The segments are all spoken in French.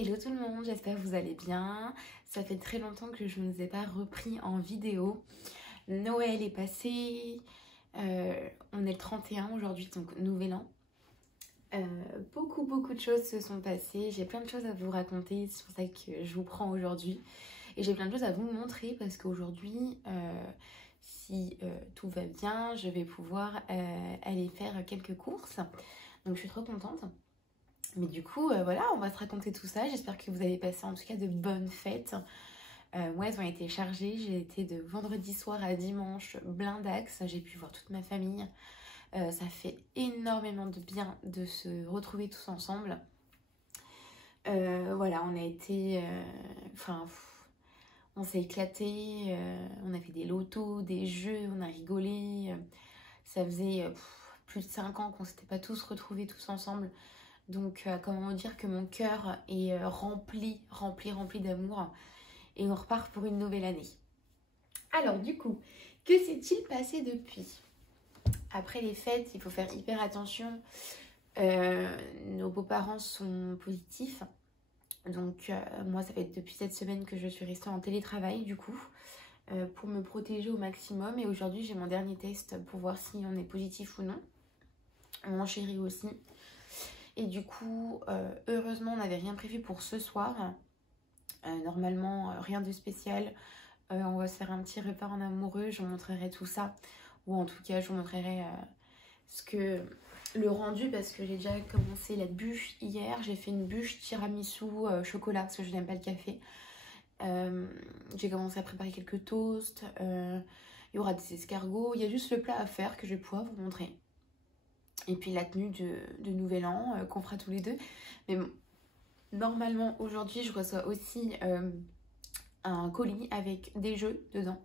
Hello tout le monde, j'espère que vous allez bien. Ça fait très longtemps que je ne vous ai pas repris en vidéo. Noël est passé, on est le 31 aujourd'hui, donc nouvel an. Beaucoup de choses se sont passées, j'ai plein de choses à vous raconter, c'est pour ça que je vous prends aujourd'hui. Et j'ai plein de choses à vous montrer parce qu'aujourd'hui, si tout va bien, je vais pouvoir aller faire quelques courses. Donc je suis trop contente. Mais du coup, voilà, on va se raconter tout ça. J'espère que vous avez passé en tout cas de bonnes fêtes. Moi, elles ont été chargées. J'ai été de vendredi soir à dimanche blindax. J'ai pu voir toute ma famille. Ça fait énormément de bien de se retrouver tous ensemble. Voilà, on a été... on s'est éclaté. On a fait des lotos, des jeux, on a rigolé. Ça faisait plus de 5 ans qu'on ne s'était pas tous retrouvés tous ensemble. Donc, comment dire que mon cœur est rempli d'amour. Et on repart pour une nouvelle année. Alors, du coup, que s'est-il passé depuis? Après les fêtes, il faut faire hyper attention. Nos beaux-parents sont positifs. Donc, moi, ça fait depuis cette semaine que je suis restée en télétravail, du coup, pour me protéger au maximum. Et aujourd'hui, j'ai mon dernier test pour voir si on est positif ou non. Mon chéri aussi. Et du coup, heureusement, on n'avait rien prévu pour ce soir. Normalement, rien de spécial. On va se faire un petit repas en amoureux. Je vous montrerai tout ça. Ou en tout cas, je vous montrerai le rendu. Parce que j'ai déjà commencé la bûche hier. J'ai fait une bûche tiramisu chocolat. Parce que je n'aime pas le café. J'ai commencé à préparer quelques toasts. Il y aura des escargots. Il y a juste le plat à faire que je vais pouvoir vous montrer. Et puis la tenue de Nouvel An qu'on fera tous les deux. Mais bon, normalement aujourd'hui je reçois aussi un colis avec des jeux dedans.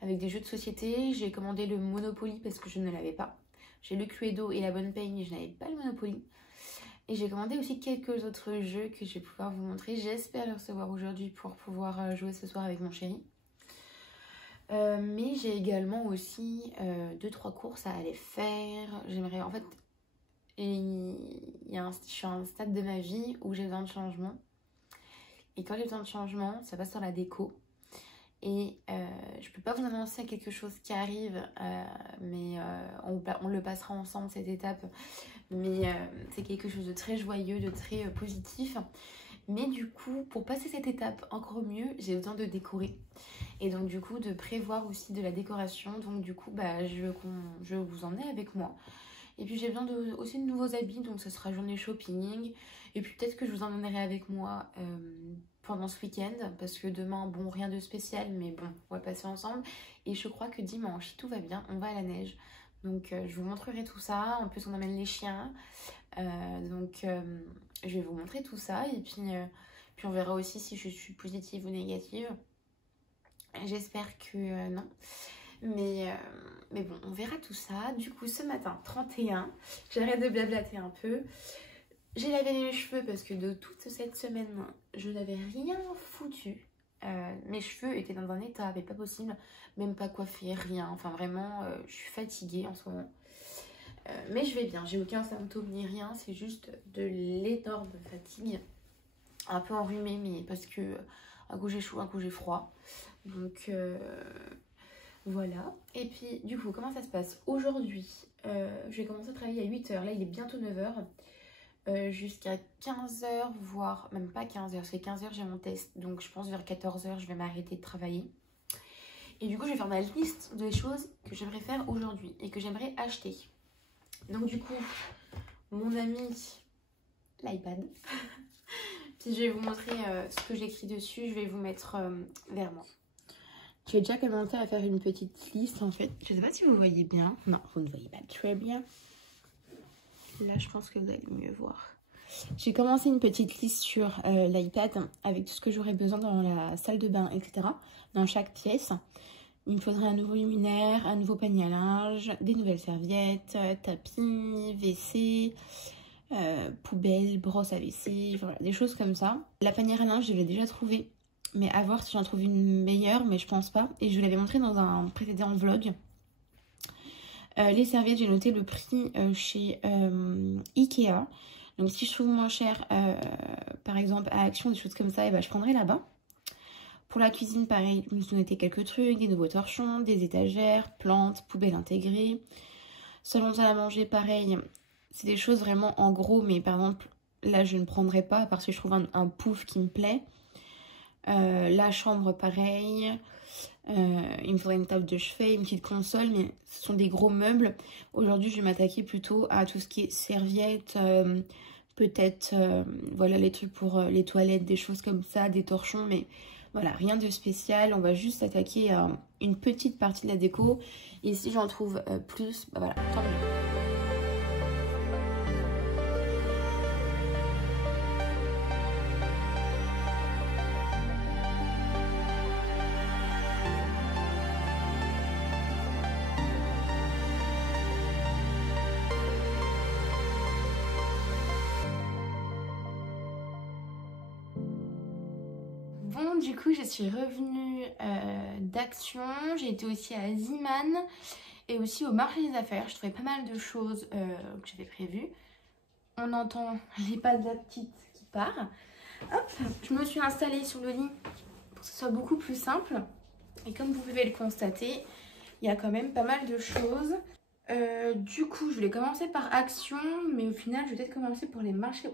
Avec des jeux de société. J'ai commandé le Monopoly parce que je ne l'avais pas. J'ai le Cluedo et la Bonne Paye mais je n'avais pas le Monopoly. Et j'ai commandé aussi quelques autres jeux que je vais pouvoir vous montrer. J'espère les recevoir aujourd'hui pour pouvoir jouer ce soir avec mon chéri. Mais j'ai également aussi 2-3 courses à aller faire. J'aimerais en fait, je suis à un stade de ma vie où j'ai besoin de changement. Et quand j'ai besoin de changement, ça passe sur la déco. Et je peux pas vous annoncer quelque chose qui arrive, mais on le passera ensemble cette étape. Mais c'est quelque chose de très joyeux, de très positif. Mais du coup, pour passer cette étape encore mieux, j'ai besoin de décorer. Et donc du coup, de prévoir aussi de la décoration. Donc du coup, je veux vous emmener avec moi. Et puis j'ai besoin aussi de nouveaux habits, donc ça sera journée shopping. Et puis peut-être que je vous emmènerai avec moi pendant ce week-end. Parce que demain, bon, rien de spécial, mais bon, on va passer ensemble. Et je crois que dimanche, si tout va bien, on va à la neige. Donc je vous montrerai tout ça. En plus, on emmène les chiens. Je vais vous montrer tout ça. Et puis on verra aussi si je suis positive ou négative. J'espère que non. Mais bon, on verra tout ça. Du coup, ce matin, 31, j'arrête de blablater un peu. J'ai lavé les cheveux parce que de toute cette semaine, je n'avais rien foutu. Mes cheveux étaient dans un état, mais pas possible. Même pas coiffé, rien. Enfin, vraiment, je suis fatiguée en ce moment. Mais je vais bien. J'ai aucun symptôme ni rien. C'est juste de l'énorme fatigue. Un peu enrhumée, mais parce que un coup j'ai chaud, un coup j'ai froid. Donc... voilà, et puis du coup, comment ça se passe? Aujourd'hui, je vais commencer à travailler à 8 h. Là, il est bientôt 9 h. Jusqu'à 15 h, voire même pas 15 h. Parce que 15 h, j'ai mon test. Donc, je pense vers 14 h, je vais m'arrêter de travailler. Et du coup, je vais faire ma liste des choses que j'aimerais faire aujourd'hui et que j'aimerais acheter. Donc, du coup, mon ami, l'iPad. Puis, je vais vous montrer ce que j'écris dessus. Je vais vous mettre vers moi. J'ai déjà commencé à faire une petite liste en fait. Je sais pas si vous voyez bien. Non, vous ne voyez pas très bien. Là, je pense que vous allez mieux voir. J'ai commencé une petite liste sur l'iPad avec tout ce que j'aurais besoin dans la salle de bain, etc. Dans chaque pièce. Il me faudrait un nouveau luminaire, un nouveau panier à linge, des nouvelles serviettes, tapis, WC, poubelle, brosse à WC, voilà, des choses comme ça. La panière à linge, je l'ai déjà trouvée. Mais à voir si j'en trouve une meilleure, mais je pense pas. Et je vous l'avais montré dans un précédent vlog. Les serviettes, j'ai noté le prix chez Ikea. Donc si je trouve moins cher, par exemple à Action, des choses comme ça, et ben, je prendrai là-bas. Pour la cuisine, pareil, je me suis noté quelques trucs, des nouveaux torchons, des étagères, plantes, poubelles intégrées. Salon à manger, pareil, c'est des choses vraiment en gros, mais par exemple, là je ne prendrai pas parce que je trouve un pouf qui me plaît. La chambre, pareil. Il me faudrait une table de chevet, une petite console, mais ce sont des gros meubles. Aujourd'hui, je vais m'attaquer plutôt à tout ce qui est serviettes, peut-être, voilà, les trucs pour les toilettes, des choses comme ça, des torchons, mais voilà, rien de spécial. On va juste s'attaquer à une petite partie de la déco. Et si j'en trouve plus, bah voilà, tant mieux. Bon, du coup, je suis revenue d'Action. J'ai été aussi à Ziman et aussi au marché des affaires. Je trouvais pas mal de choses que j'avais prévues. On entend les pas de la petite qui part. Hop, je me suis installée sur le lit pour que ce soit beaucoup plus simple. Et comme vous pouvez le constater, il y a quand même pas mal de choses. Du coup, je voulais commencer par Action, mais au final, je vais peut-être commencer pour les marchés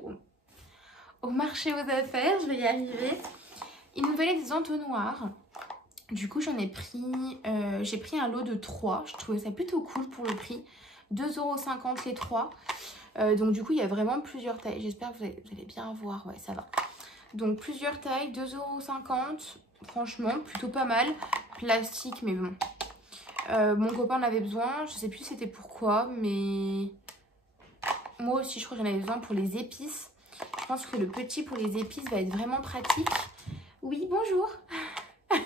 au marché aux affaires. Je vais y arriver. Il nous fallait des entonnoirs. Du coup, j'en ai pris, j'ai pris un lot de 3. Je trouvais ça plutôt cool pour le prix. 2,50 € les 3. Donc du coup, il y a vraiment plusieurs tailles. J'espère que vous allez bien voir. Ouais, ça va. Donc plusieurs tailles, 2,50 €. Franchement, plutôt pas mal. Plastique, mais bon. Mon copain en avait besoin. Je sais plus c'était pourquoi, mais moi aussi, je crois que j'en avais besoin pour les épices. Je pense que le petit pour les épices va être vraiment pratique. Oui, bonjour.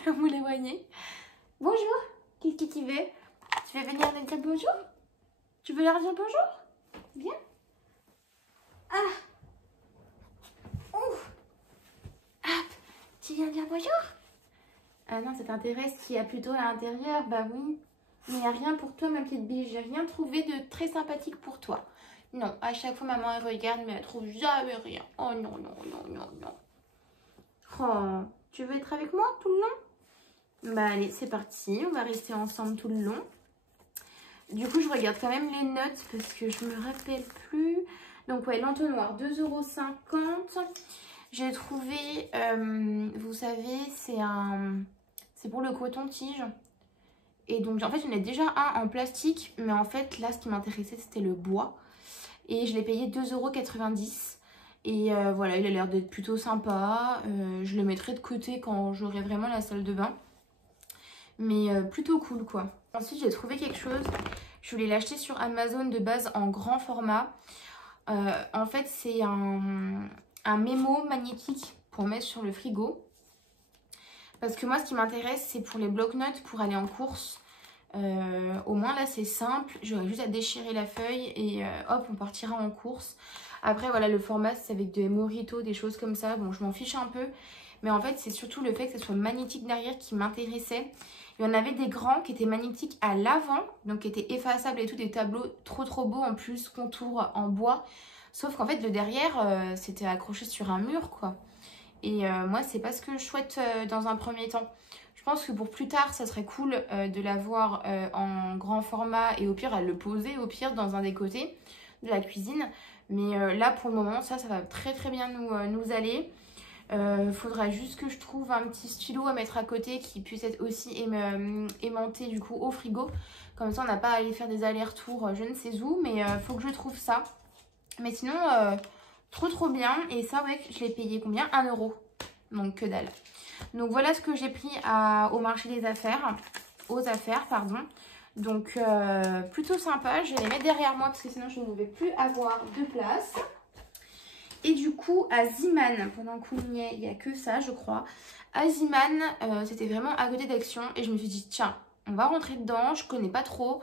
Vous les voyez? Bonjour. Qu'est-ce que tu veux? Tu veux venir leur dire bonjour? Tu veux leur dire bonjour? Viens. Ah. Ouf. Hop. Tu viens dire bonjour? Ah non, ça t'intéresse qu'il y a plutôt à l'intérieur? Bah oui. Mais il n'y a rien pour toi, ma petite biche. J'ai rien trouvé de très sympathique pour toi. Non, à chaque fois, maman, elle regarde, mais elle trouve jamais rien. Oh non, non, non, non, non. Oh, tu veux être avec moi tout le long? Bah allez, c'est parti. On va rester ensemble tout le long. Du coup, je regarde quand même les notes parce que je me rappelle plus. Donc ouais, l'entonnoir, 2,50 €. J'ai trouvé, vous savez, c'est pour le coton-tige. Et donc, en fait, j'en ai déjà un en plastique. Mais en fait, là, ce qui m'intéressait, c'était le bois. Et je l'ai payé 2,90 €. Et voilà, il a l'air d'être plutôt sympa. Je le mettrai de côté quand j'aurai vraiment la salle de bain. Mais plutôt cool, quoi. Ensuite, j'ai trouvé quelque chose. Je voulais l'acheter sur Amazon de base en grand format. En fait, c'est un mémo magnétique pour mettre sur le frigo. Parce que moi, ce qui m'intéresse, c'est pour les bloc-notes, pour aller en course. Au moins, là, c'est simple. J'aurais juste à déchirer la feuille et hop, on partira en course. Après, voilà, le format, c'est avec des mojitos, des choses comme ça. Bon, je m'en fiche un peu. Mais en fait, c'est surtout le fait que ce soit magnétique derrière qui m'intéressait. Il y en avait des grands qui étaient magnétiques à l'avant, donc qui étaient effaçables et tout, des tableaux trop beaux en plus, contours en bois. Sauf qu'en fait, le derrière, c'était accroché sur un mur, quoi. Et moi, c'est pas ce que je souhaite dans un premier temps. Je pense que pour plus tard, ça serait cool de l'avoir en grand format et au pire, à le poser au pire dans un des côtés de la cuisine. Mais là, pour le moment, ça va très bien nous aller. Faudra juste que je trouve un petit stylo à mettre à côté qui puisse être aussi aimanté du coup au frigo. Comme ça, on n'a pas à aller faire des allers-retours je ne sais où. Mais faut que je trouve ça. Mais sinon, trop bien. Et ça, ouais, je l'ai payé combien? 1 €. Donc que dalle. Donc voilà ce que j'ai pris au marché des affaires. Aux affaires, pardon. Donc plutôt sympa. Je vais les mettre derrière moi parce que sinon je ne vais plus avoir de place. Et du coup, à Ziman, pendant qu'on y est, il n'y a que ça, je crois. À Ziman, c'était vraiment à côté d'Action. Et je me suis dit, tiens, on va rentrer dedans. Je connais pas trop.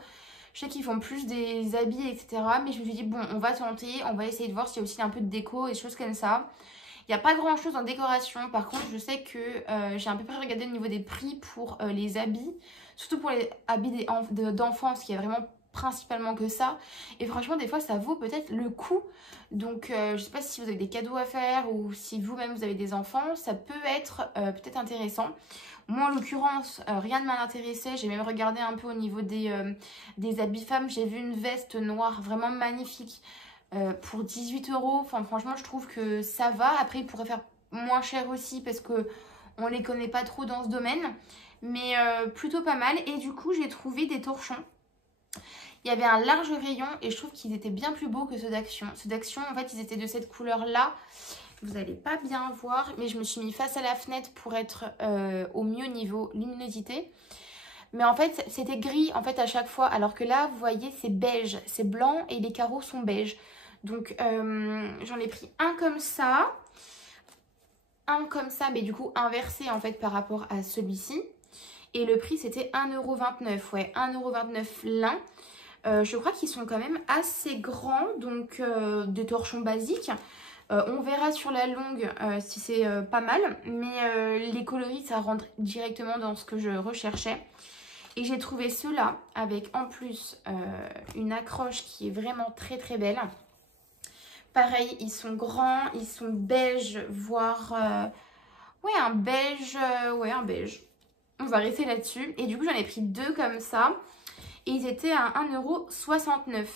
Je sais qu'ils font plus des habits, etc. Mais je me suis dit, bon, on va tenter. On va essayer de voir s'il y a aussi un peu de déco et des choses comme ça. Il n'y a pas grand chose en décoration. Par contre, je sais que j'ai un peu près regardé au niveau des prix pour les habits. Surtout pour les habits d'enfants, parce qu'il y a vraiment principalement que ça. Et franchement, des fois, ça vaut peut-être le coup. Donc, je sais pas si vous avez des cadeaux à faire ou si vous-même vous avez des enfants, ça peut être peut-être intéressant. Moi, en l'occurrence, rien ne m'a intéressé. J'ai même regardé un peu au niveau des habits femmes. J'ai vu une veste noire vraiment magnifique pour 18 €. Enfin, franchement, je trouve que ça va. Après, il pourrait faire moins cher aussi parce que on les connaît pas trop dans ce domaine. Mais plutôt pas mal. Et du coup, j'ai trouvé des torchons. Il y avait un large rayon et je trouve qu'ils étaient bien plus beaux que ceux d'Action. Ceux d'Action, en fait, ils étaient de cette couleur-là. Vous n'allez pas bien voir, mais je me suis mis face à la fenêtre pour être au mieux niveau luminosité. Mais en fait, c'était gris en fait à chaque fois, alors que là, vous voyez, c'est beige, c'est blanc et les carreaux sont beige. Donc, j'en ai pris un comme ça, mais du coup inversé en fait par rapport à celui-ci. Et le prix, c'était 1,29 €. Ouais, 1,29 € l'un. Je crois qu'ils sont quand même assez grands, donc des torchons basiques. On verra sur la longue si c'est pas mal, mais les coloris, ça rentre directement dans ce que je recherchais. Et j'ai trouvé ceux-là avec en plus une accroche qui est vraiment très très belle. Pareil, ils sont grands, ils sont beige, voire... ouais, un beige, un beige. On va rester là-dessus. Et du coup, j'en ai pris deux comme ça. Et ils étaient à 1,69 €.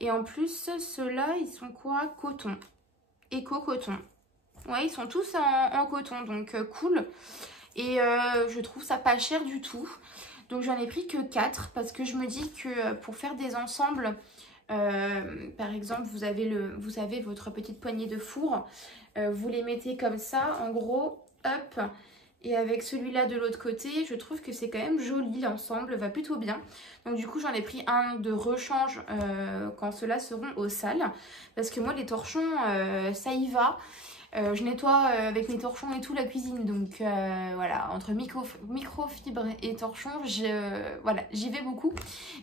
Et en plus, ceux-là, ils sont quoi? Coton. Éco-coton. Ouais, ils sont tous en coton, donc cool. Et je trouve ça pas cher du tout. Donc j'en ai pris que 4 parce que je me dis que pour faire des ensembles, par exemple, vous avez votre petite poignée de four. Vous les mettez comme ça, en gros, hop. Et avec celui-là de l'autre côté, je trouve que c'est quand même joli, l'ensemble va plutôt bien. Donc du coup, j'en ai pris un de rechange quand ceux-là seront au sale. Parce que moi, les torchons, ça y va. Je nettoie avec mes torchons et tout la cuisine. Donc voilà, entre microfibre et torchons, voilà, j'y vais beaucoup.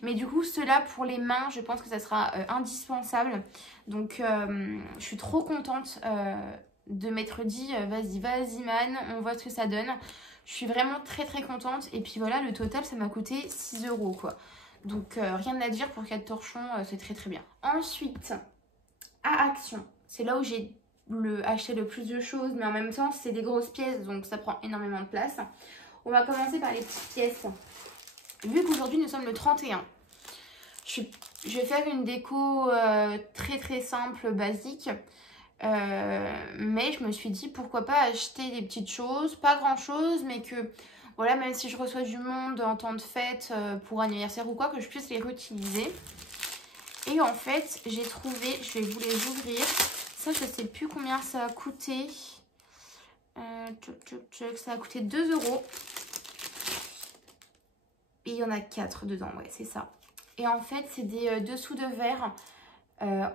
Mais du coup, ceux-là pour les mains, je pense que ça sera indispensable. Donc je suis trop contente de m'être dit vas-y man, on voit ce que ça donne. Je suis vraiment très très contente. Et puis voilà, le total ça m'a coûté 6 € quoi. Donc rien à dire pour 4 torchons, c'est très très bien. Ensuite, à Action, c'est là où j'ai acheté le plus de choses, mais en même temps c'est des grosses pièces donc ça prend énormément de place. On va commencer par les petites pièces. Vu qu'aujourd'hui nous sommes le 31, je vais faire une déco très très simple, basique. Mais je me suis dit pourquoi pas acheter des petites choses, pas grand chose, mais que voilà, même si je reçois du monde en temps de fête pour anniversaire ou quoi, que je puisse les réutiliser. Et en fait, j'ai trouvé, je vais vous les ouvrir. Ça, je sais plus combien ça a coûté. Ça a coûté 2 €. Et il y en a 4 dedans, ouais, c'est ça. Et en fait, c'est des dessous de verre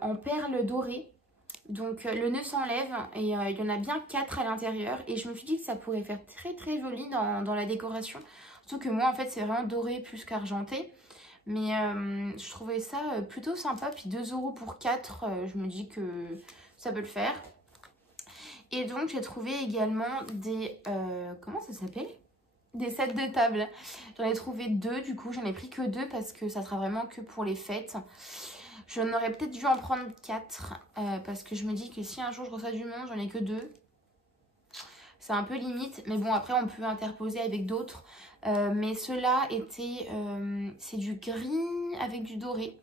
en perles dorées. Donc le nœud s'enlève et il y en a bien 4 à l'intérieur. Et je me suis dit que ça pourrait faire très très joli dans la décoration. Surtout que moi en fait c'est vraiment doré plus qu'argenté. Mais je trouvais ça plutôt sympa. Puis 2 € pour 4, je me dis que ça peut le faire. Et donc j'ai trouvé également des... comment ça s'appelle? Des sets de table. J'en ai trouvé 2 du coup. J'en ai pris que 2 parce que ça sera vraiment que pour les fêtes. J'en aurais peut-être dû en prendre 4 parce que je me dis que si un jour je reçois du monde, j'en ai que 2. C'est un peu limite, mais bon après on peut interposer avec d'autres. Mais ceux-là étaient, c'est du gris avec du doré.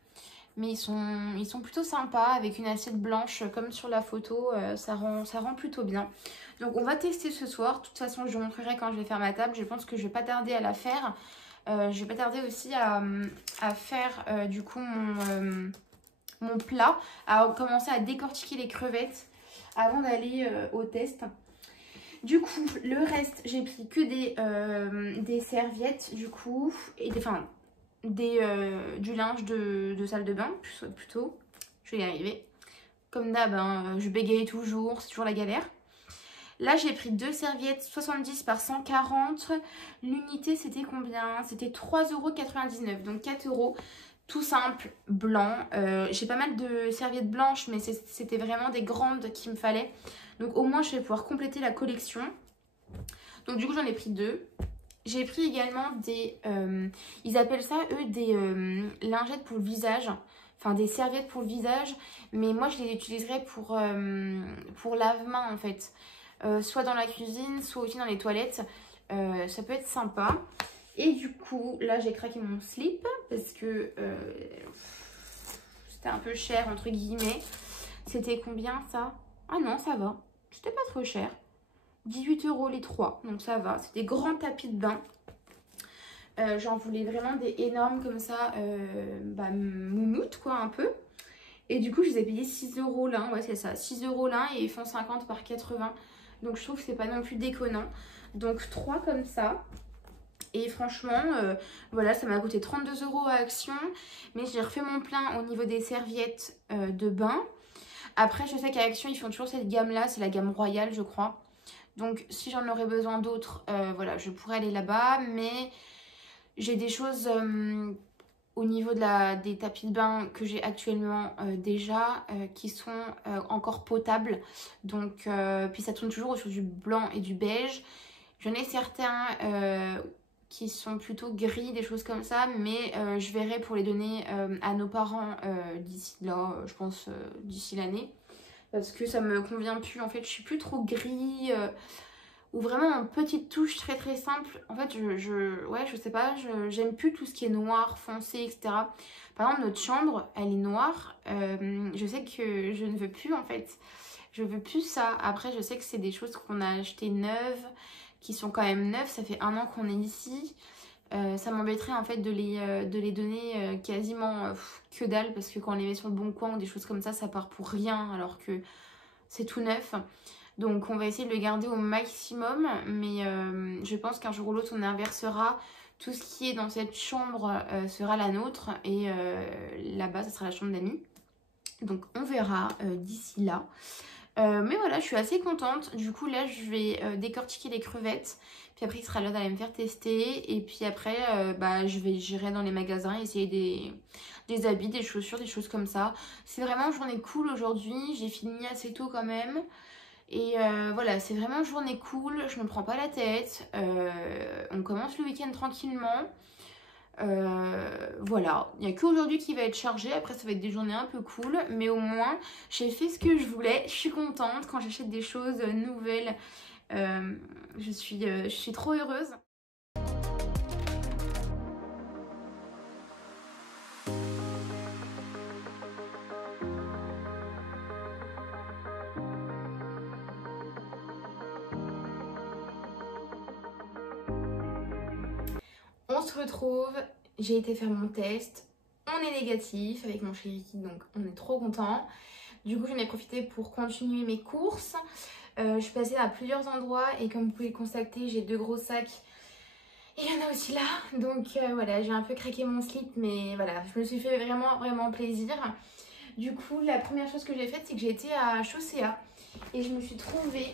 Mais ils sont plutôt sympas avec une assiette blanche comme sur la photo, ça rend plutôt bien. Donc on va tester ce soir, de toute façon je vous montrerai quand je vais faire ma table, je pense que je vais pas tarder à la faire. Je vais pas tarder aussi à faire du coup mon plat, à commencer à décortiquer les crevettes avant d'aller au test. Du coup, le reste, j'ai pris que des serviettes du coup, et du linge de salle de bain plutôt. Je vais y arriver. Comme d'hab, hein, je bégaye toujours, c'est toujours la galère. Là, j'ai pris 2 serviettes 70 par 140. L'unité, c'était combien? C'était 3,99 €, donc 4 €. Tout simple, blanc. J'ai pas mal de serviettes blanches, mais c'était vraiment des grandes qu'il me fallait. Donc au moins, je vais pouvoir compléter la collection. Donc du coup, j'en ai pris 2. J'ai pris également des, ils appellent ça eux des lingettes pour le visage, enfin des serviettes pour le visage, mais moi je les utiliserai pour lave-mains en fait, soit dans la cuisine, soit aussi dans les toilettes, ça peut être sympa. Et du coup là j'ai craqué mon slip parce que c'était un peu cher entre guillemets. C'était combien ça? Ah non ça va, c'était pas trop cher. 18 € les 3, donc ça va. C'est des grands tapis de bain. J'en voulais vraiment des énormes comme ça, moumoutes quoi un peu. Et du coup je les ai payés 6 € l'un, ouais c'est ça, 6 € l'un et ils font 50 par 80. Donc je trouve que c'est pas non plus déconnant. Donc 3 comme ça. Et franchement, voilà, ça m'a coûté 32 € à Action. Mais j'ai refait mon plein au niveau des serviettes de bain. Après je sais qu'à Action ils font toujours cette gamme là, c'est la gamme royale je crois. Donc si j'en aurais besoin d'autres, voilà, je pourrais aller là-bas. Mais j'ai des choses au niveau des tapis de bain que j'ai actuellement déjà qui sont encore potables. Donc, puis ça tourne toujours autour du blanc et du beige. J'en ai certains qui sont plutôt gris, des choses comme ça. Mais je verrai pour les donner à nos parents d'ici là, je pense d'ici l'année. Parce que ça me convient plus, en fait je suis plus trop gris ou vraiment en petite touche très très simple. En fait je sais pas, j'aime plus tout ce qui est noir, foncé, etc. Par exemple notre chambre elle est noire, je sais que je ne veux plus en fait, je veux plus ça. Après je sais que c'est des choses qu'on a achetées neuves, qui sont quand même neuves, ça fait 1 an qu'on est ici. Ça m'embêterait en fait de les donner quasiment que dalle, parce que quand on les met sur le bon coin ou des choses comme ça part pour rien alors que c'est tout neuf. Donc on va essayer de le garder au maximum, mais je pense qu'un jour ou l'autre on inversera. Tout ce qui est dans cette chambre sera la nôtre et là-bas ça sera la chambre d'amis. Donc on verra d'ici là. Mais voilà, je suis assez contente. Du coup là je vais décortiquer les crevettes. Puis après il sera l'heure d'aller me faire tester. Et puis après j'irai dans les magasins essayer des habits, des chaussures, des choses comme ça. C'est vraiment une journée cool aujourd'hui. J'ai fini assez tôt quand même. Et voilà, c'est vraiment une journée cool. Je me prends pas la tête. On commence le week-end tranquillement. Voilà, il n'y a qu'aujourd'hui qui va être chargé. Après ça va être des journées un peu cool, mais au moins j'ai fait ce que je voulais. Je suis contente quand j'achète des choses nouvelles. Je suis trop heureuse. On se retrouve, j'ai été faire mon test, on est négatif avec mon chéri, donc on est trop content. Du coup j'en ai profité pour continuer mes courses. Je suis passée à plusieurs endroits et comme vous pouvez le constater, j'ai 2 gros sacs. Et il y en a aussi là, donc voilà, j'ai un peu craqué mon slip, mais voilà, je me suis fait vraiment plaisir. Du coup la première chose que j'ai faite, c'est que j'ai été à Chaussea et je me suis trouvé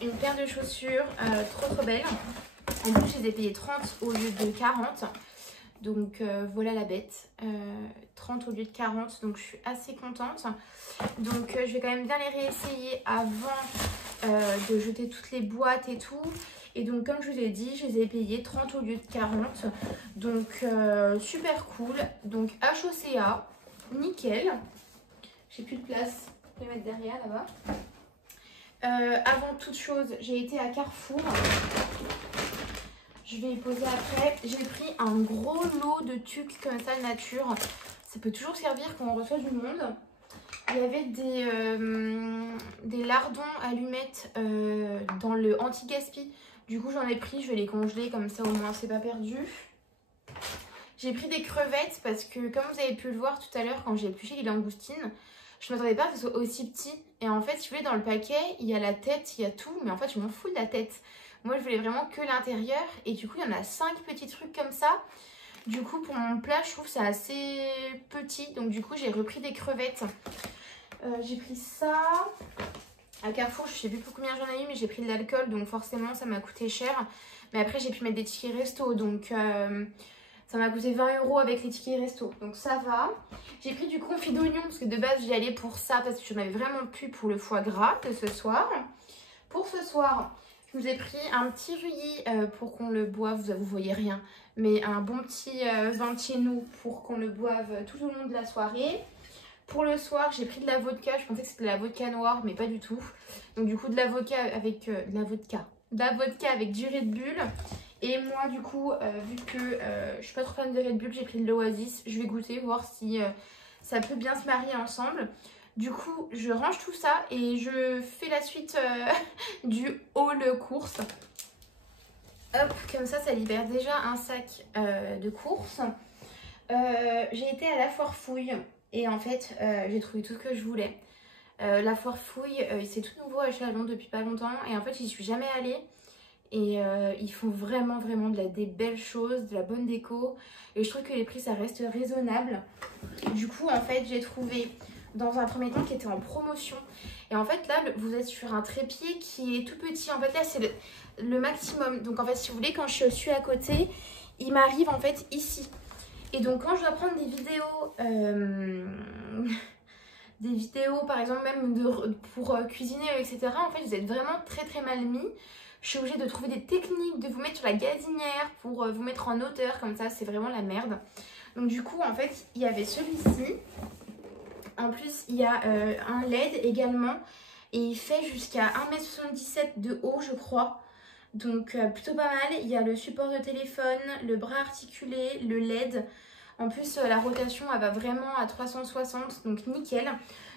une paire de chaussures trop belle. En plus, je les ai payées 30 au lieu de 40. Donc voilà la bête. 30 au lieu de 40. Donc je suis assez contente. Donc je vais quand même bien les réessayer avant de jeter toutes les boîtes et tout. Et donc comme je vous ai dit, je les ai payées 30 au lieu de 40. Donc super cool. Donc à Chaussea, nickel. J'ai plus de place. Je vais les mettre derrière là-bas. Avant toute chose, j'ai été à Carrefour. Je vais y poser après. J'ai pris un gros lot de tucs comme ça nature. Ça peut toujours servir quand on reçoit du monde. Il y avait des lardons allumettes dans le anti-gaspi. Du coup j'en ai pris, je vais les congeler comme ça au moins c'est pas perdu. J'ai pris des crevettes parce que comme vous avez pu le voir tout à l'heure quand j'ai épluché les langoustines, je ne m'attendais pas à que ce soit aussi petit. Et en fait si vous voulez dans le paquet il y a la tête, il y a tout, mais en fait je m'en fous de la tête. Moi je voulais vraiment que l'intérieur et du coup il y en a 5 petits trucs comme ça. Du coup pour mon plat je trouve ça assez petit, donc du coup j'ai repris des crevettes. J'ai pris ça à Carrefour, je sais plus pour combien j'en ai eu mais j'ai pris de l'alcool donc forcément ça m'a coûté cher. Mais après j'ai pu mettre des tickets resto donc ça m'a coûté 20 € avec les tickets resto, donc ça va. J'ai pris du confit d'oignon parce que de base j'y allais pour ça parce que je n'avais vraiment plus pour le foie gras de ce soir. Pour ce soir, Je vous ai pris un petit rhuilly pour qu'on le boive, vous voyez rien, mais un bon petit vin de chez nous pour qu'on le boive tout au long de la soirée. Pour le soir, j'ai pris de la vodka, je pensais que c'était de la vodka noire, mais pas du tout. Donc du coup de la vodka avec de la vodka avec du Red Bull. Et moi du coup, vu que je suis pas trop fan de Red Bull, j'ai pris de l'Oasis. Je vais goûter, voir si ça peut bien se marier ensemble. Du coup, je range tout ça et je fais la suite du haul course. Hop, comme ça libère déjà un sac de course. J'ai été à la foire fouille et en fait, j'ai trouvé tout ce que je voulais. La foire fouille, c'est tout nouveau à Chalon depuis pas longtemps et en fait, j'y suis jamais allée. Et ils font vraiment des belles choses, de la bonne déco. Et je trouve que les prix, ça reste raisonnable. Du coup, en fait, j'ai trouvé dans un premier temps qui était en promotion. Et en fait, là, vous êtes sur un trépied qui est tout petit. En fait, là, c'est le maximum. Donc, en fait, si vous voulez, quand je suis à côté, il m'arrive en fait ici. Et donc, quand je dois prendre des vidéos, par exemple, même pour cuisiner, etc., en fait, vous êtes vraiment très mal mis. Je suis obligée de trouver des techniques, de vous mettre sur la gazinière pour vous mettre en hauteur, comme ça, c'est vraiment la merde. Donc du coup, en fait, il y avait celui-ci. En plus, il y a un LED également. Et il fait jusqu'à 1,77 m de haut, je crois. Donc plutôt pas mal. Il y a le support de téléphone, le bras articulé, le LED. En plus, la rotation, elle va vraiment à 360, donc nickel.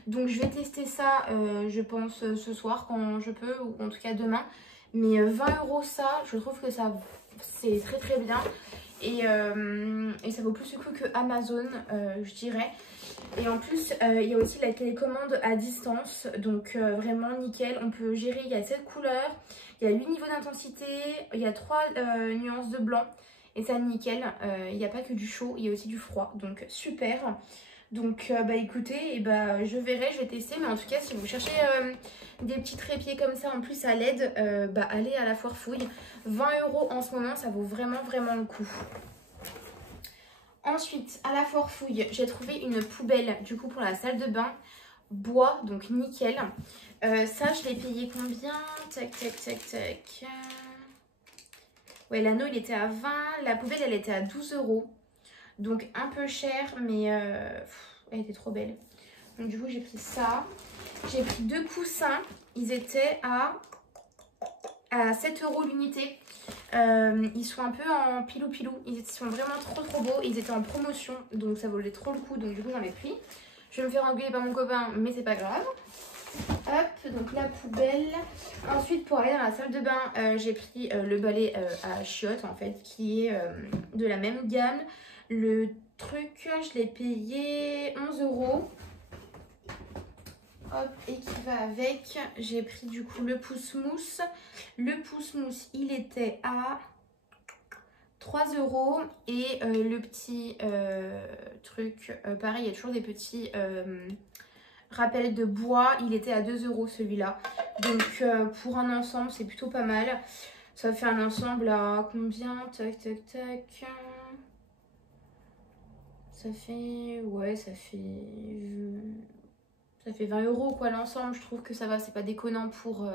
Donc je vais tester ça, je pense, ce soir quand je peux, ou en tout cas demain. Mais 20 € ça, je trouve que ça c'est très bien. Et ça vaut plus le coup que Amazon, je dirais. Et en plus, il y a aussi la télécommande à distance. Donc vraiment nickel. On peut gérer, il y a 7 couleurs, il y a 8 niveaux d'intensité, il y a 3 nuances de blanc. Et ça nickel, il n'y a pas que du chaud, il y a aussi du froid. Donc super. Donc bah écoutez, je verrai, je vais tester. Mais en tout cas, si vous cherchez des petits trépieds comme ça en plus à LED, allez à la foire fouille. 20 € en ce moment, ça vaut vraiment le coup. Ensuite, à la foire fouille, j'ai trouvé une poubelle du coup pour la salle de bain. Bois, donc nickel. Ça, je l'ai payé combien? Tac. Ouais, l'anneau il était à 20, la poubelle elle était à 12 €. Donc un peu cher, mais elle était trop belle. Donc du coup j'ai pris ça. J'ai pris 2 coussins. Ils étaient à 7 € l'unité. Ils sont un peu en pilou. Ils sont vraiment trop beaux. Ils étaient en promotion. Donc ça valait trop le coup. Donc du coup j'en ai pris. Je vais me faire engueuler par mon copain, mais c'est pas grave. Hop, donc la poubelle. Ensuite, pour aller dans la salle de bain, j'ai pris le balai à chiottes, en fait, qui est de la même gamme. Le truc, je l'ai payé 11 €. Hop, et qui va avec. J'ai pris du coup le pousse-mousse. Le pousse-mousse, il était à 3 €. Et le petit truc, pareil, il y a toujours des petits... rappel de bois, il était à 2 € celui-là. Donc pour un ensemble, c'est plutôt pas mal. Ça fait un ensemble à combien? Tac. Ça fait... Ouais, ça fait 20 € quoi l'ensemble. Je trouve que ça va, c'est pas déconnant pour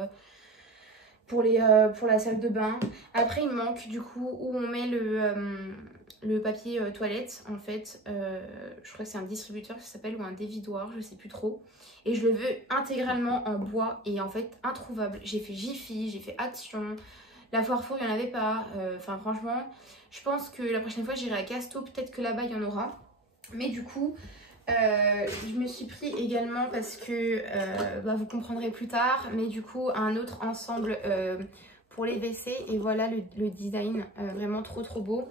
la salle de bain. Après, il manque du coup où on met le papier toilette. En fait, je crois que c'est un distributeur qui s'appelle ou un dévidoir, je sais plus trop. Et je le veux intégralement en bois et en fait introuvable. J'ai fait Jiffy, j'ai fait Action. La foire fouille, il n'y en avait pas. Enfin, franchement, je pense que la prochaine fois, j'irai à Casto. Peut-être que là-bas, il y en aura. Mais du coup... je me suis pris également parce que vous comprendrez plus tard, mais du coup un autre ensemble pour les WC et voilà le design vraiment trop beau.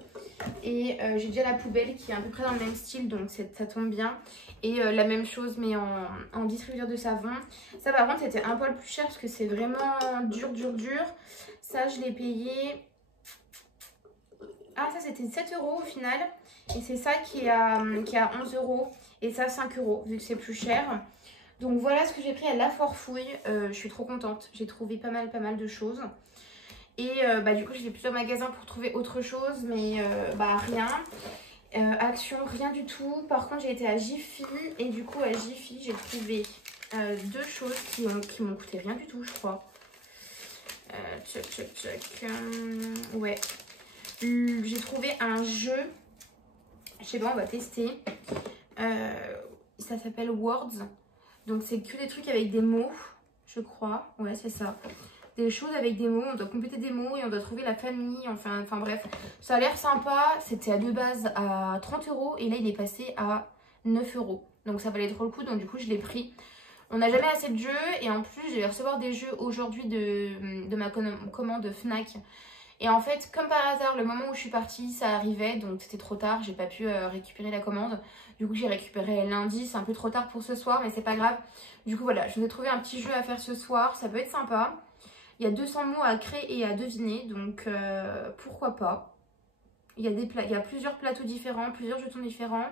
Et j'ai déjà la poubelle qui est à peu près dans le même style, donc ça tombe bien. Et la même chose mais en distributeur de savon. Ça par contre c'était un poil plus cher parce que c'est vraiment dur. Ça je l'ai payé... Ah ça c'était 7 € au final. Et c'est ça qui est à 11 €. Et ça 5 € vu que c'est plus cher. Donc voilà ce que j'ai pris à la foire fouille. Je suis trop contente. J'ai trouvé pas mal de choses. Et du coup j'ai fait plusieurs magasins pour trouver autre chose. Mais rien. Action, rien du tout. Par contre j'ai été à Jiffy. Et du coup à Jiffy j'ai trouvé 2 choses qui m'ont coûté rien du tout je crois. Ouais. J'ai trouvé un jeu. Je sais pas, on va tester. Ça s'appelle Words. Donc c'est que des trucs avec des mots, je crois. Ouais, c'est ça. Des choses avec des mots. On doit compléter des mots et on doit trouver la famille. Enfin bref. Ça a l'air sympa. C'était à de base à 30 € et là il est passé à 9 €. Donc ça valait trop le coup. Donc du coup je l'ai pris. On n'a jamais assez de jeux et en plus je vais recevoir des jeux aujourd'hui de ma commande Fnac. Et en fait, comme par hasard, le moment où je suis partie, ça arrivait, donc c'était trop tard, j'ai pas pu récupérer la commande. Du coup, j'ai récupéré lundi, c'est un peu trop tard pour ce soir, mais c'est pas grave. Du coup, voilà, je vous ai trouvé un petit jeu à faire ce soir, ça peut être sympa. Il y a 200 mots à créer et à deviner, donc pourquoi pas. Il y a plusieurs plateaux différents, plusieurs jetons différents.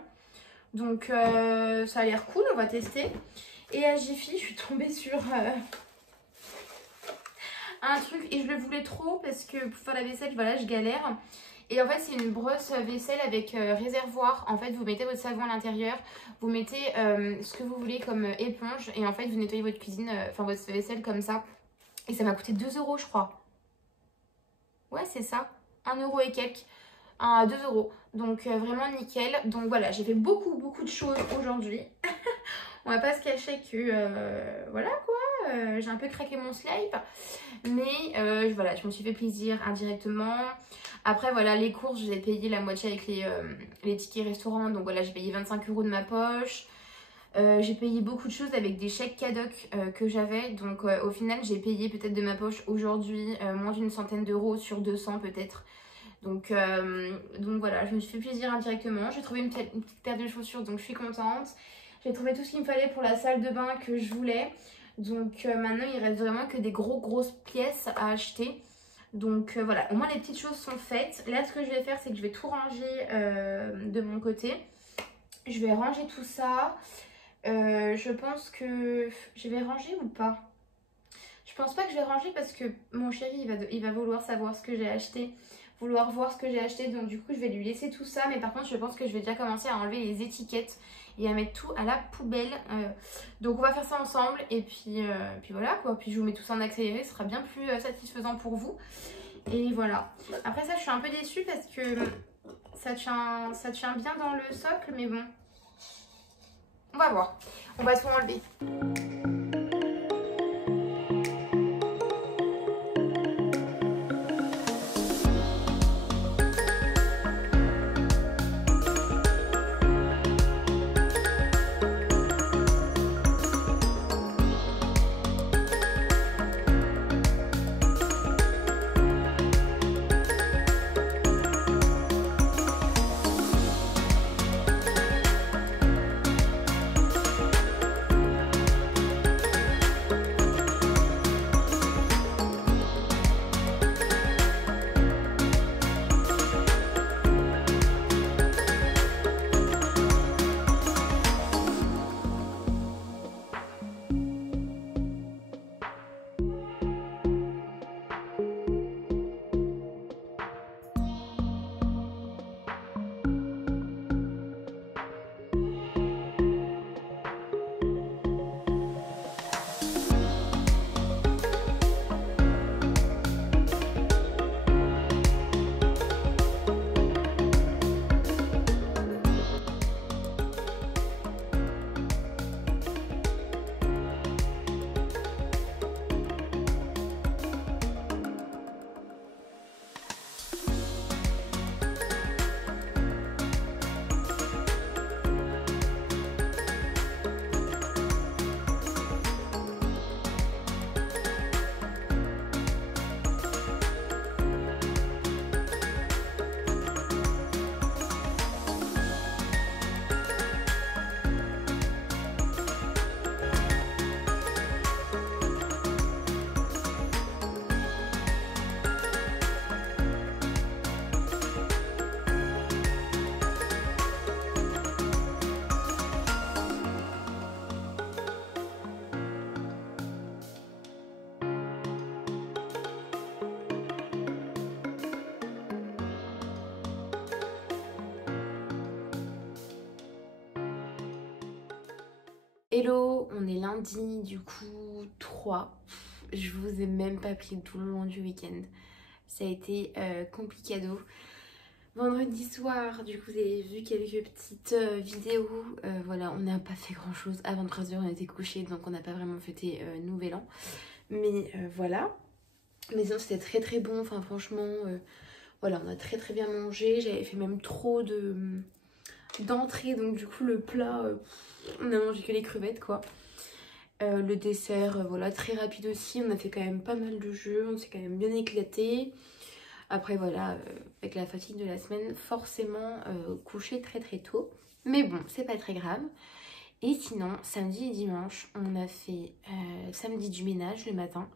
Donc ça a l'air cool, on va tester. Et à Jiffy, je suis tombée sur... un truc et je le voulais trop parce que pour faire la vaisselle, voilà, je galère. Et en fait, c'est une brosse vaisselle avec réservoir. En fait, vous mettez votre savon à l'intérieur, vous mettez ce que vous voulez comme éponge et en fait, vous nettoyez votre cuisine, enfin votre vaisselle comme ça. Et ça m'a coûté 2 € je crois. Ouais, c'est ça. 1 € et quelques. 2 €. Donc vraiment nickel. Donc voilà, j'ai fait beaucoup de choses aujourd'hui. On va pas se cacher que voilà quoi. J'ai un peu craqué mon slip. Mais voilà, je me suis fait plaisir indirectement. Après voilà, les courses, je les ai payées la moitié avec les tickets restaurants. Donc voilà, j'ai payé 25 € de ma poche. J'ai payé beaucoup de choses avec des chèques cadoc que j'avais. Donc au final, j'ai payé peut-être de ma poche aujourd'hui moins d'une centaine d'euros sur 200 peut-être. Donc voilà, je me suis fait plaisir indirectement. J'ai trouvé une petite paire de chaussures, donc je suis contente. J'ai trouvé tout ce qu'il me fallait pour la salle de bain que je voulais. Donc maintenant, il reste vraiment que des grosses pièces à acheter. Donc voilà, au moins les petites choses sont faites. Là, ce que je vais faire, c'est que je vais tout ranger de mon côté. Je vais ranger tout ça. Je pense que... Je vais ranger ou pas? Je pense pas que je vais ranger parce que mon chéri, il va vouloir savoir ce que j'ai acheté. Vouloir voir ce que j'ai acheté. Donc du coup, je vais lui laisser tout ça. Mais par contre, je pense que je vais déjà commencer à enlever les étiquettes et à mettre tout à la poubelle. Donc on va faire ça ensemble. Et puis voilà quoi. Puis je vous mets tout ça en accéléré. Ce sera bien plus satisfaisant pour vous. Et voilà. Après ça, je suis un peu déçue parce que ça tient bien dans le socle. Mais bon. On va voir. On va tout enlever. Hello, on est lundi du coup 3. je vous ai même pas pris tout le long du week-end. Ça a été complicado. Vendredi soir, du coup, vous avez vu quelques petites vidéos. Voilà, on n'a pas fait grand chose. À 23h, on était couchés, donc on n'a pas vraiment fêté Nouvel An. Mais voilà. Mais sinon, c'était très très bon. Enfin, franchement, voilà, on a très très bien mangé. J'avais fait même trop d'entrées, donc du coup, le plat, on a mangé que les crevettes, quoi. Le dessert, voilà, très rapide aussi. On a fait quand même pas mal de jeux. On s'est quand même bien éclaté. Après voilà, avec la fatigue de la semaine, forcément coucher très très tôt. Mais bon, c'est pas très grave. Et sinon, samedi et dimanche, on a fait samedi du ménage le matin.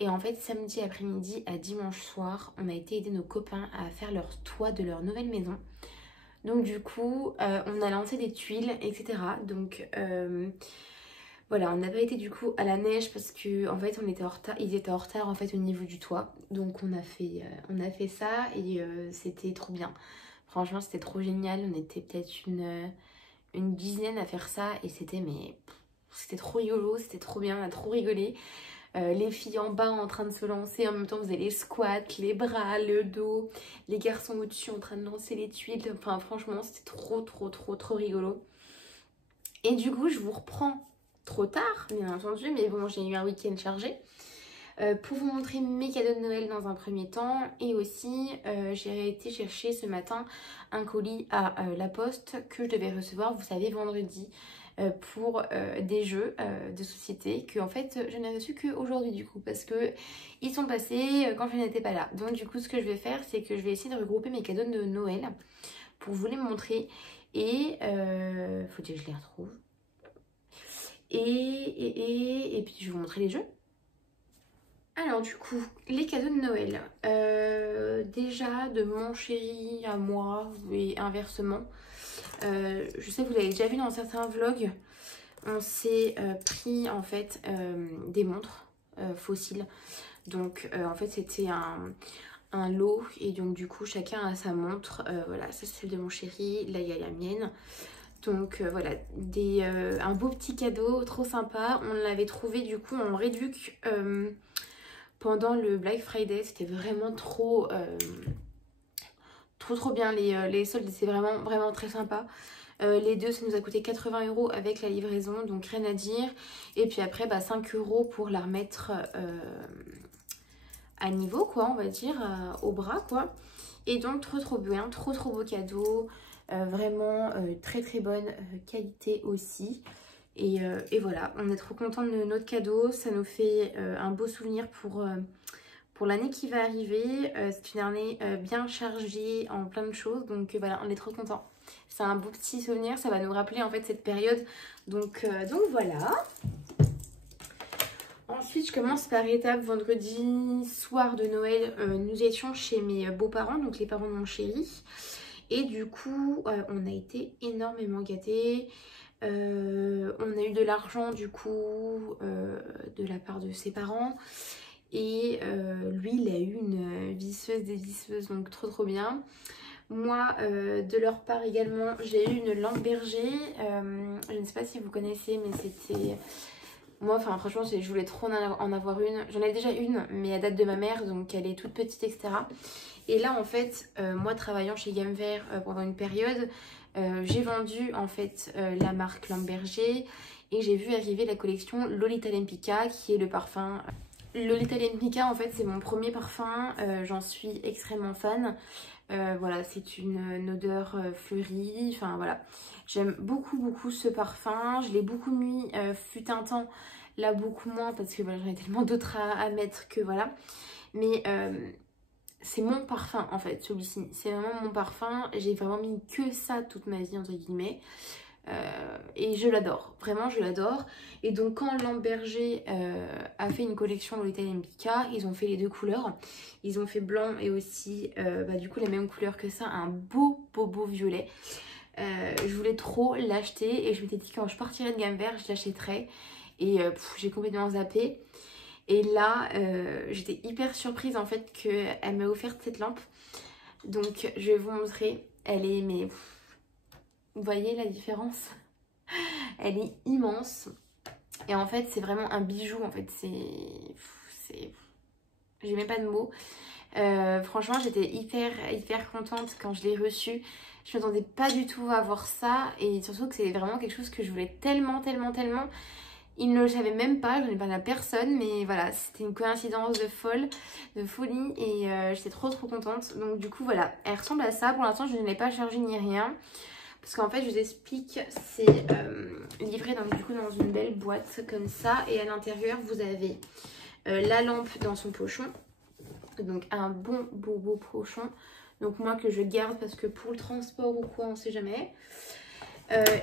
Et en fait, samedi après-midi à dimanche soir, on a été aider nos copains à faire leur toit de leur nouvelle maison. Donc du coup, on a lancé des tuiles, etc. Donc voilà, on n'a pas été du coup à la neige parce que en fait on était en retard, ils étaient en retard en fait au niveau du toit. Donc on a fait ça et c'était trop bien. Franchement c'était trop génial, on était peut-être une dizaine à faire ça et c'était trop rigolo, c'était trop bien, on a trop rigolé. Les filles en bas en train de se lancer, en même temps on faisait les squats, les bras, le dos, les garçons au-dessus en train de lancer les tuiles. Enfin franchement c'était trop rigolo. Et du coup je vous reprends trop tard, bien entendu, mais bon, j'ai eu un week-end chargé. Pour vous montrer mes cadeaux de Noël dans un premier temps. Et aussi, j'ai été chercher ce matin un colis à la poste que je devais recevoir, vous savez, vendredi, pour des jeux de société que en fait, je n'ai reçu qu'aujourd'hui du coup, parce que ils sont passés quand je n'étais pas là. Donc du coup, ce que je vais faire, c'est que je vais essayer de regrouper mes cadeaux de Noël pour vous les montrer. Et faut dire que je les retrouve. Et puis je vais vous montrer les jeux. Alors du coup, les cadeaux de Noël. Déjà de mon chéri à moi et inversement. Je sais que vous l'avez déjà vu dans certains vlogs. On s'est pris en fait des montres fossiles. Donc en fait c'était un lot et donc du coup chacun a sa montre. Voilà, ça c'est celle de mon chéri, là il y a la mienne. Donc voilà, un beau petit cadeau, trop sympa. On l'avait trouvé du coup en réduc pendant le Black Friday. C'était vraiment trop bien. Les soldes, c'est vraiment très sympa. Les deux, ça nous a coûté 80 € avec la livraison, donc rien à dire. Et puis après, 5 € pour la remettre à niveau, quoi, on va dire, au bras, quoi. Et donc trop bien, trop beau cadeau. Vraiment très bonne qualité aussi. Et voilà, on est trop content de notre cadeau. Ça nous fait un beau souvenir pour l'année qui va arriver. C'est une année bien chargée en plein de choses. Donc voilà, on est trop content. C'est un beau petit souvenir. Ça va nous rappeler en fait cette période. Donc voilà. Ensuite, je commence par étape. Vendredi soir de Noël, nous étions chez mes beaux-parents, donc les parents de mon chéri. Et du coup, on a été énormément gâtés. On a eu de l'argent du coup de la part de ses parents. Et lui, il a eu une visseuse dévisseuse, donc trop bien. Moi, de leur part également, j'ai eu une lampe berger. Je ne sais pas si vous connaissez, mais c'était... Moi, enfin franchement, je voulais trop en avoir une. J'en ai déjà une, mais elle date de ma mère, donc elle est toute petite, etc. Et là, en fait, moi travaillant chez Gamme Vert pendant une période, j'ai vendu en fait la marque Lamberger et j'ai vu arriver la collection Lolita Lempicka qui est le parfum. Lolita Lempicka, en fait, c'est mon premier parfum. J'en suis extrêmement fan. Voilà, c'est une odeur fleurie. Enfin voilà, j'aime beaucoup ce parfum. Je l'ai beaucoup mis fut un temps. Là, beaucoup moins parce que voilà, j'en ai tellement d'autres à mettre que voilà. Mais c'est mon parfum en fait, celui-ci. C'est vraiment mon parfum. J'ai vraiment mis que ça toute ma vie, entre guillemets. Et je l'adore, vraiment je l'adore. Et donc quand Lamberger a fait une collection Lolita Lempicka, ils ont fait les deux couleurs. Ils ont fait blanc et aussi du coup la même couleur que ça, un beau violet. Je voulais trop l'acheter et je m'étais dit quand je partirais de Gamme Vert je l'achèterais. Et j'ai complètement zappé. Et là j'étais hyper surprise en fait qu'elle m'a offert cette lampe. Donc je vais vous montrer, elle est mais... Vous voyez la différence? Elle est immense. Et en fait, c'est vraiment un bijou. En fait, j'ai même pas de mots. Franchement, j'étais hyper contente quand je l'ai reçu. Je m'attendais pas du tout à voir ça et surtout que c'est vraiment quelque chose que je voulais tellement. Il ne le savait même pas, j'en ai parlé à personne, mais voilà, c'était une coïncidence de folie et j'étais trop contente. Donc du coup voilà, elle ressemble à ça. Pour l'instant, je ne l'ai pas chargée ni rien. Parce qu'en fait, je vous explique, c'est livré donc, du coup dans une belle boîte comme ça. Et à l'intérieur, vous avez la lampe dans son pochon. Donc un bon beau pochon. Donc moi que je garde parce que pour le transport ou quoi, on sait jamais.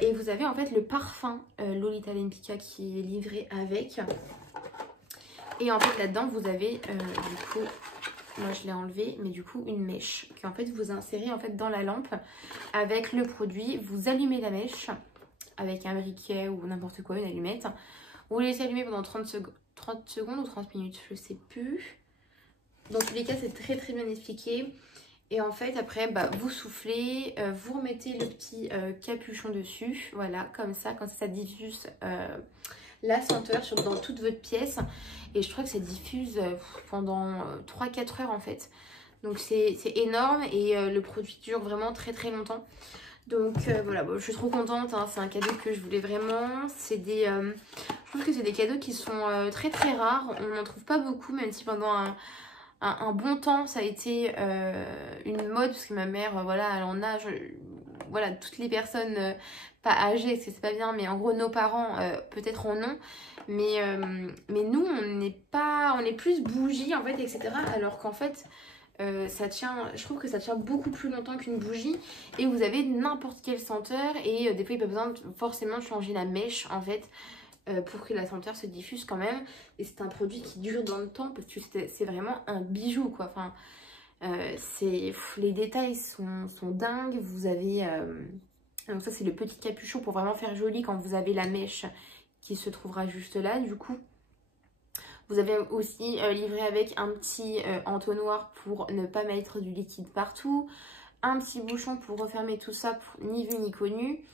Et vous avez en fait le parfum Lolita Lempicka qui est livré avec. Et en fait là-dedans vous avez du coup, moi je l'ai enlevé, mais du coup une mèche qui en fait vous insérez en fait dans la lampe avec le produit. Vous allumez la mèche avec un briquet ou n'importe quoi, une allumette. Vous laissez allumer pendant 30 secondes ou 30 minutes, je sais plus. Dans tous les cas c'est très bien expliqué. Et en fait, après, bah, vous soufflez, vous remettez le petit capuchon dessus. Voilà, comme ça, quand ça diffuse la senteur dans toute votre pièce. Et je crois que ça diffuse pendant 3-4 heures en fait. Donc c'est énorme et le produit dure vraiment très longtemps. Donc voilà, bon, je suis trop contente. Hein, c'est un cadeau que je voulais vraiment. C'est des, je trouve que c'est des cadeaux qui sont très rares. On n'en trouve pas beaucoup, même si pendant un bon temps ça a été une mode parce que ma mère voilà elle en a voilà toutes les personnes pas âgées c'est pas bien mais en gros nos parents peut-être en ont mais nous on est plus bougie en fait etc alors qu'en fait ça tient, je trouve que ça tient beaucoup plus longtemps qu'une bougie et vous avez n'importe quelle senteur et des fois il n'y a pas besoin forcément de changer la mèche en fait pour que la senteur se diffuse quand même. Et c'est un produit qui dure dans le temps parce que c'est vraiment un bijou quoi. Enfin, les détails sont dingues. Vous avez... donc ça c'est le petit capuchon pour vraiment faire joli quand vous avez la mèche qui se trouvera juste là du coup. Vous avez aussi livré avec un petit entonnoir pour ne pas mettre du liquide partout. Un petit bouchon pour refermer tout ça, ni vu ni connu.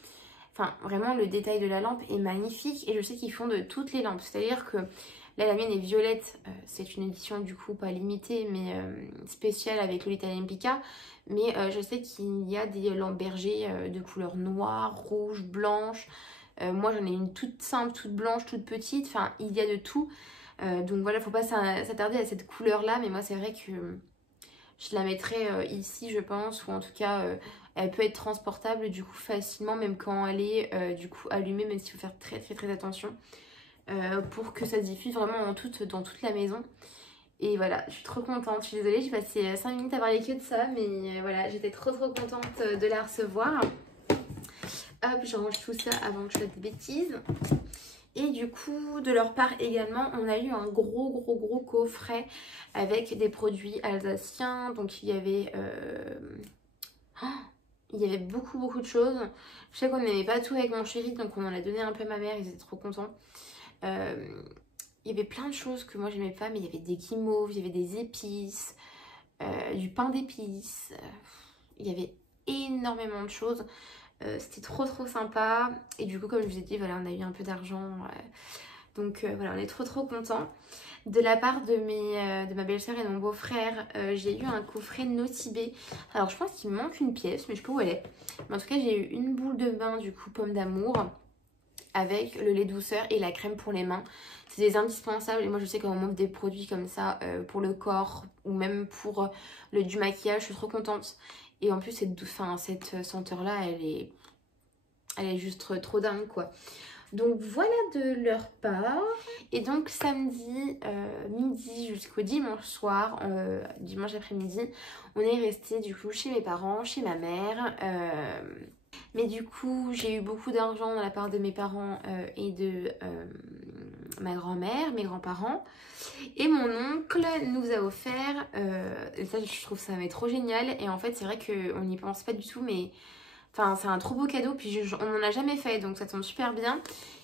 Enfin, vraiment, le détail de la lampe est magnifique et je sais qu'ils font de toutes les lampes. C'est-à-dire que là, la mienne est violette. C'est une édition, du coup, pas limitée, mais spéciale avec Lolita Lempicka. Mais je sais qu'il y a des lampes berger de couleur noire, rouge, blanche. Moi, j'en ai une toute simple, toute blanche, toute petite. Enfin, il y a de tout. Donc voilà, faut pas s'attarder à cette couleur-là. Mais moi, c'est vrai que je la mettrai ici, je pense. Ou en tout cas... elle peut être transportable du coup facilement même quand elle est du coup allumée, même s'il faut faire très attention pour que ça diffuse vraiment dans toute la maison. Et voilà, je suis trop contente, je suis désolée, j'ai passé 5 minutes à parler que de ça, mais voilà, j'étais trop contente de la recevoir. Hop, je range tout ça avant que je fasse des bêtises. Et du coup, de leur part également, on a eu un gros coffret avec des produits alsaciens. Donc il y avait... il y avait beaucoup de choses. Je sais qu'on n'aimait pas tout avec mon chéri, donc on en a donné un peu à ma mère, ils étaient trop contents. Il y avait plein de choses que moi j'aimais pas, mais il y avait des guimauves, il y avait des épices, du pain d'épices. Il y avait énormément de choses. C'était trop sympa. Et du coup, comme je vous ai dit, voilà, on a eu un peu d'argent. Donc voilà, on est trop contents. De la part de ma belle-sœur et de mon beau-frère, j'ai eu un coffret Nocibé. Alors je pense qu'il me manque une pièce, mais je sais pas où elle est. Mais en tout cas, j'ai eu une boule de bain, du coup, pomme d'amour, avec le lait douceur et la crème pour les mains. C'est des indispensables. Et moi, je sais qu'on m'offre des produits comme ça pour le corps ou même pour du maquillage. Je suis trop contente. Et en plus, cette senteur-là, elle est juste trop dingue, quoi. Donc voilà de leur part. Et donc samedi midi jusqu'au dimanche soir, dimanche après-midi, on est resté du coup chez mes parents, chez ma mère. Mais du coup j'ai eu beaucoup d'argent de la part de mes parents et de ma grand-mère, mes grands-parents. Et mon oncle nous a offert, et ça je trouve ça mais trop génial. Et en fait c'est vrai qu'on n'y pense pas du tout mais... Enfin, c'est un trop beau cadeau, puis on n'en a jamais fait, donc ça tombe super bien.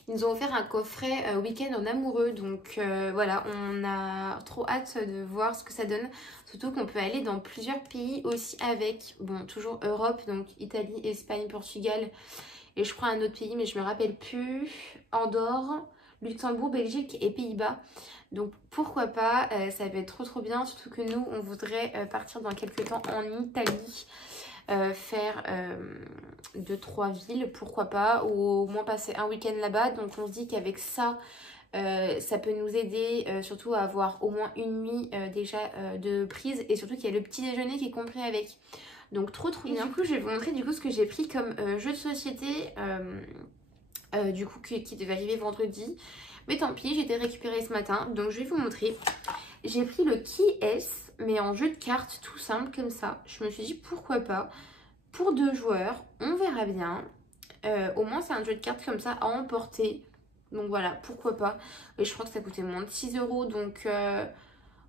Ils nous ont offert un coffret week-end en amoureux, donc voilà, on a trop hâte de voir ce que ça donne. Surtout qu'on peut aller dans plusieurs pays aussi avec, bon, toujours Europe, donc Italie, Espagne, Portugal, et je crois un autre pays, mais je me rappelle plus, Andorre, Luxembourg, Belgique et Pays-Bas. Donc pourquoi pas, ça va être trop bien, surtout que nous on voudrait partir dans quelques temps en Italie, faire 2-3 villes, pourquoi pas, ou au moins passer un week-end là-bas. Donc on se dit qu'avec ça, ça peut nous aider surtout à avoir au moins une nuit déjà de prise, et surtout qu'il y a le petit déjeuner qui est compris avec. Donc trop bien. Du coup je vais vous montrer du coup ce que j'ai pris comme jeu de société du coup qui devait arriver vendredi. Mais tant pis, j'ai été récupérée ce matin, donc je vais vous montrer. J'ai pris le Qui est-ce, mais en jeu de cartes tout simple comme ça. Je me suis dit pourquoi pas. Pour 2 joueurs, on verra bien. Au moins c'est un jeu de cartes comme ça à emporter. Donc voilà, pourquoi pas. Et je crois que ça coûtait moins de 6 €. Donc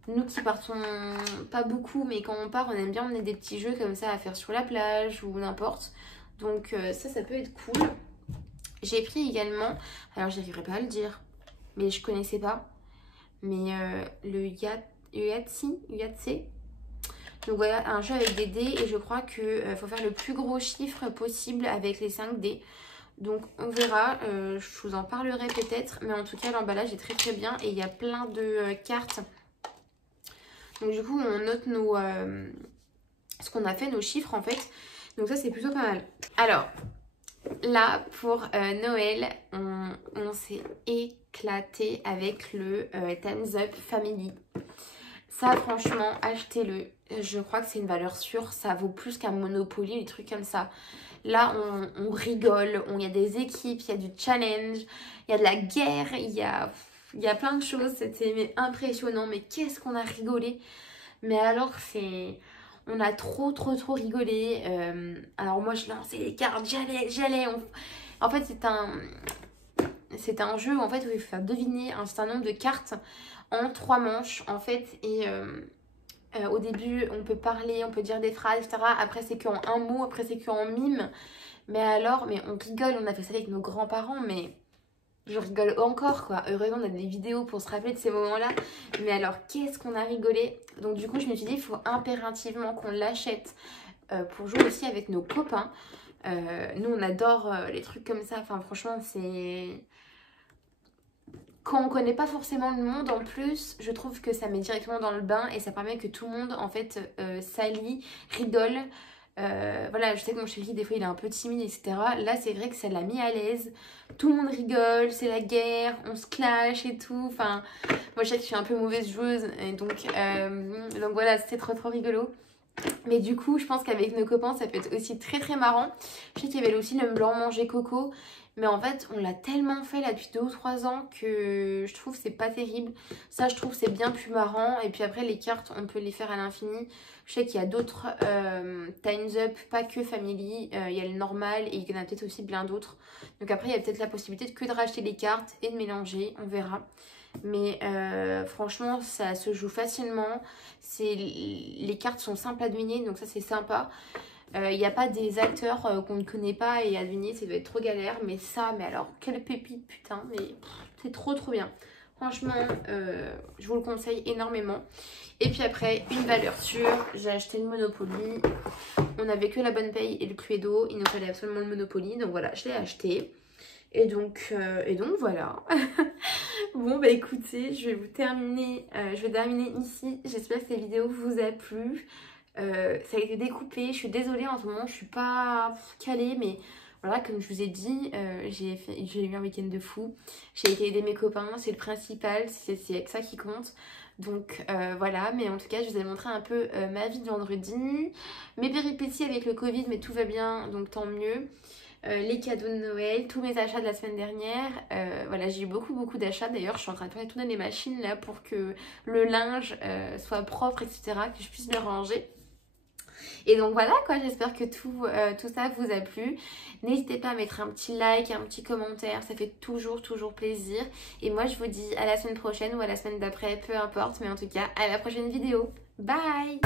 nous qui partons pas beaucoup, mais quand on part, on aime bien emmener des petits jeux comme ça à faire sur la plage ou n'importe. Donc ça peut être cool. J'ai pris également, alors j'arriverai pas à le dire, mais je connaissais pas, mais le Yahtzee. Donc voilà, un jeu avec des dés, et je crois qu'il faut faire le plus gros chiffre possible avec les 5 dés. Donc on verra, je vous en parlerai peut-être, mais en tout cas l'emballage est très bien et il y a plein de cartes. Donc du coup on note ce qu'on a fait, nos chiffres en fait. Donc ça c'est plutôt pas mal. Alors là pour Noël, on s'est éclaté avec le Time's Up Family. Ça franchement achetez-le, je crois que c'est une valeur sûre, ça vaut plus qu'un Monopoly, des trucs comme ça. Là on rigole, il y a des équipes, il y a du challenge, il y a de la guerre, il y a plein de choses, c'était impressionnant, mais qu'est-ce qu'on a rigolé. Mais alors on a trop rigolé. Alors moi je lançais les cartes, j'allais. En fait c'est un jeu en fait où il faut faire deviner un certain nombre de cartes en 3 manches en fait. Et au début on peut parler, on peut dire des phrases, etc. Après c'est qu'en un mot, après c'est qu'en mime. Mais on rigole, on a fait ça avec nos grands-parents, mais je rigole encore quoi. Heureusement on a des vidéos pour se rappeler de ces moments-là. Mais alors qu'est-ce qu'on a rigolé. Donc du coup je me suis dit il faut impérativement qu'on l'achète pour jouer aussi avec nos copains. Nous on adore les trucs comme ça. Enfin franchement c'est... Quand on connaît pas forcément le monde en plus, je trouve que ça met directement dans le bain et ça permet que tout le monde en fait s'allie, rigole. Voilà, je sais que mon chéri des fois il est un peu timide, etc. Là c'est vrai que ça l'a mis à l'aise. Tout le monde rigole, c'est la guerre, on se clash et tout. Enfin, moi je sais que je suis un peu mauvaise joueuse et donc voilà, c'était trop rigolo. Mais du coup je pense qu'avec nos copains ça peut être aussi très marrant. Je sais qu'il y avait aussi le blanc manger coco. Mais en fait on l'a tellement fait là depuis 2 ou 3 ans que je trouve que c'est pas terrible. Ça je trouve que c'est bien plus marrant. Et puis après les cartes on peut les faire à l'infini. Je sais qu'il y a d'autres Time's Up, pas que Family. Il y a le normal et il y en a peut-être aussi plein d'autres. Donc après il y a peut-être la possibilité de racheter les cartes et de mélanger, on verra. Mais franchement ça se joue facilement. Les cartes sont simples à deviner, donc ça c'est sympa. Il n'y a pas des acteurs qu'on ne connaît pas et à deviner ça doit être trop galère. Mais alors quelle pépite putain, mais c'est trop bien. Franchement je vous le conseille énormément. Et puis après une valeur sûre, j'ai acheté le Monopoly. On n'avait que la bonne paye et le Cluedo, il nous fallait absolument le Monopoly. Donc voilà, je l'ai acheté. Et donc voilà. Bon bah écoutez, je vais terminer ici. J'espère que cette vidéo vous a plu. Ça a été découpé, je suis désolée en ce moment, je suis pas calée, mais voilà, comme je vous ai dit, j'ai eu un week-end de fou. J'ai été aider mes copains, c'est le principal, c'est ça qui compte. Donc voilà, mais en tout cas je vous ai montré un peu ma vie de vendredi, mes péripéties avec le Covid, mais tout va bien, donc tant mieux. Les cadeaux de Noël, tous mes achats de la semaine dernière. Voilà, j'ai eu beaucoup d'achats. D'ailleurs, je suis en train de faire tourner les machines là pour que le linge soit propre, etc. Que je puisse le ranger. Et donc voilà quoi, j'espère que tout ça vous a plu. N'hésitez pas à mettre un petit like, un petit commentaire, ça fait toujours plaisir. Et moi je vous dis à la semaine prochaine ou à la semaine d'après, peu importe. Mais en tout cas, à la prochaine vidéo. Bye!